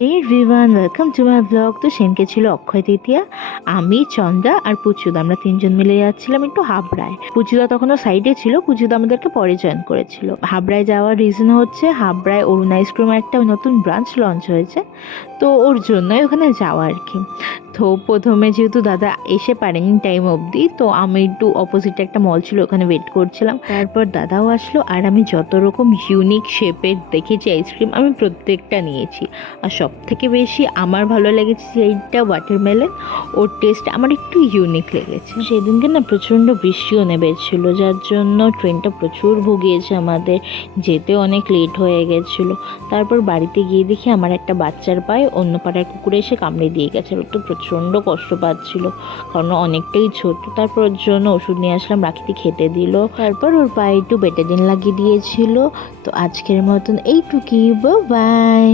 Everyone welcome to my blog. তো সেনকে ছিল অক্ষয় তৃতীয়া। আমি, চন্দ্রা আর পুচুদা আমরা তিনজন মিলে যাচ্ছিলাম একটু হাবড়ায়। পুচুদা তখনও সাইডে ছিল, পুচুদা আমাদেরকে পরে জয়েন করেছিল। হাবড়ায় যাওয়ার রিজন হচ্ছে হাবড়ায় অরুণ আইসক্রিমের একটা নতুন ব্রাঞ্চ লঞ্চ হয়েছে, তো ওর জন্যই ওখানে যাওয়া আর কি। তো প্রথমে যেহেতু দাদা এসে পারেনি টাইম অবধি, তো আমি একটু অপোজিটে একটা মল ছিল ওখানে ওয়েট করছিলাম। তারপর দাদাও আসলো আর আমি যত রকম ইউনিক শেপের দেখেছি আইসক্রিম আমি প্রত্যেকটা নিয়েছি। আর সব থেকে বেশি আমার ভালো লেগেছে এইটা ওয়াটারমেলন, ওর টেস্ট আমার একটু ইউনিক লেগেছে। সেদিনকে না প্রচণ্ড বৃষ্টিও নেমেছিল, যার জন্য ট্রেনটা প্রচুর ভুগিয়েছে, আমাদের যেতে অনেক লেট হয়ে গেছিলো। তারপর বাড়িতে গিয়ে দেখি আমার একটা বাচ্চার পায়ে অন্য পাড়ার কুকুরে এসে কামড়ে দিয়ে গেছে, ওর তো প্রচণ্ড কষ্ট পাচ্ছিল কারণ অনেকটাই ছোট। তারপর ওর জন্য ওষুধ নিয়ে আসলাম, রাখিতে খেতে দিল। তারপর ওর পায়ে একটু বেটাডিন লাগিয়ে দিয়েছিল। তো আজকের মতন এইটুকুই, বাই।